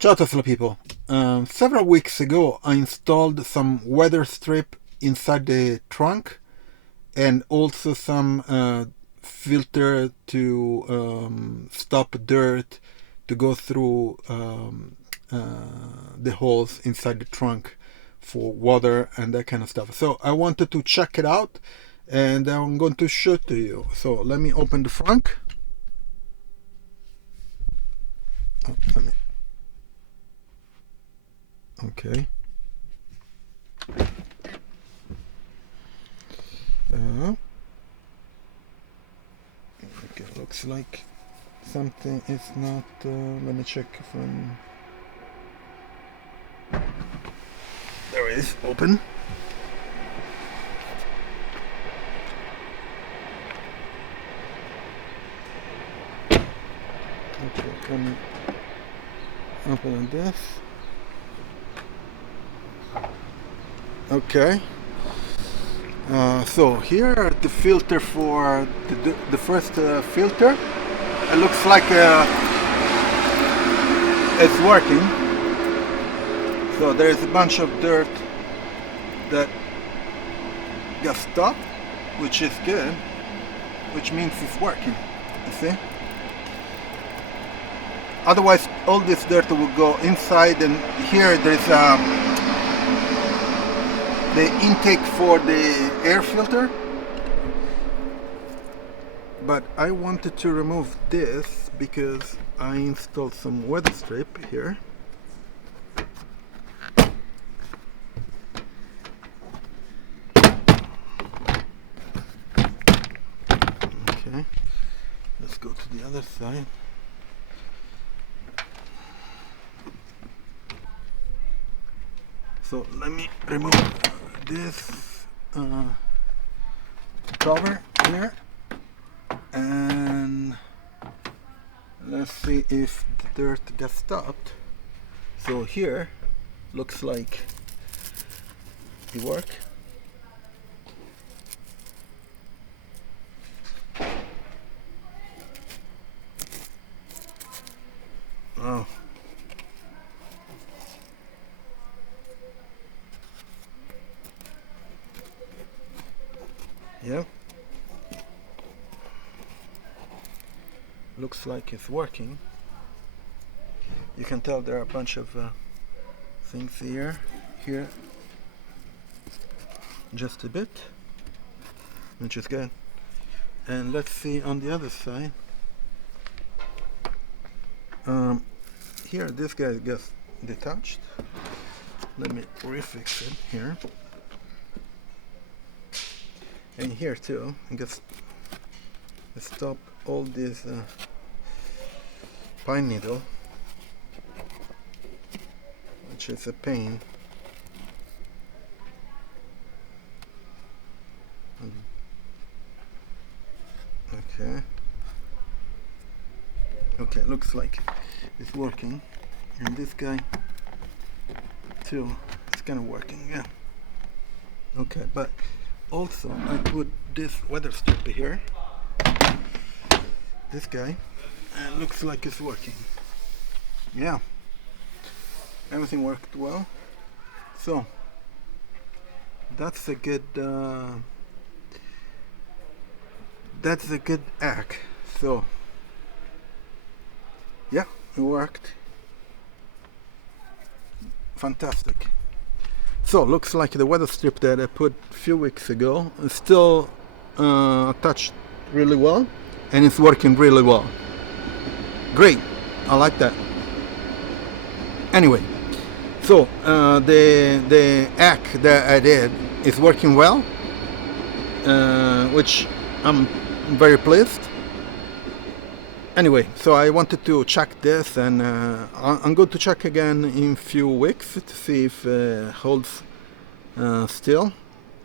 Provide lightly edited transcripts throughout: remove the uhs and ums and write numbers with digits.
Ciao Tesla people. Several weeks ago I installed some weather strip inside the trunk and also some filter to stop dirt to go through the holes inside the trunk for water and that kind of stuff. So I wanted to check it out and I'm going to show it to you. So let me open the frunk. Okay. Okay, looks like something is not. Let me check from. There it is. Open. Okay, let me open this. Okay. So here the filter for the first filter. It looks like it's working. So there is a bunch of dirt that got stopped, which is good, which means it's working. You see? Otherwise, all this dirt will go inside, and here there's the intake for the air filter, but I wanted to remove this because I installed some weather strip here. Okay, let's go to the other side. So let me remove this cover here and let's see if the dirt gets stopped. So here looks like it works. Oh. Yeah, looks like it's working. You can tell there are a bunch of things here, just a bit, which is good. And let's see on the other side. Here this guy gets detached. Let me refix it here. And here too, I guess stop all this pine needle, which is a pain. Okay, looks like it's working, and this guy too, it's kind of working, yeah. Okay, but also I put this weather strip here, this guy, and it looks like it's working. Yeah, everything worked well. So that's a good hack. So yeah, it worked. Fantastic. So looks like the weather strip that I put a few weeks ago is still attached really well, and it's working really well. Great, I like that. Anyway, so the hack that I did is working well, which I'm very pleased. Anyway, so I wanted to check this, and I'm going to check again in a few weeks to see if it holds still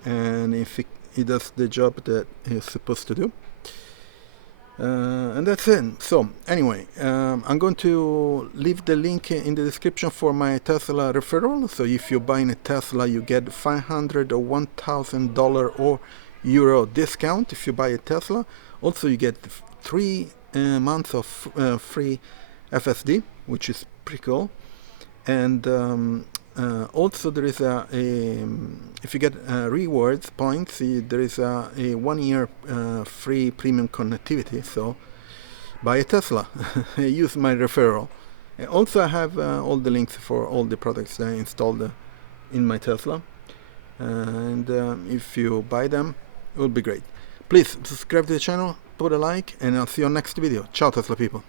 and if it does the job that it's supposed to do. And that's it. So anyway, I'm going to leave the link in the description for my Tesla referral. So if you're buying a Tesla, you get $500 or $1,000 or euro discount if you buy a Tesla. Also, you get 3 months of free FSD, which is pretty cool. And also there is if you get rewards points, there is a 1 year free premium connectivity. So buy a Tesla. Use my referral. Also, I have all the links for all the products that I installed in my Tesla. And if you buy them, it will be great. Please subscribe to the channel, put a like, and I'll see you on next video. Ciao, Tesla people.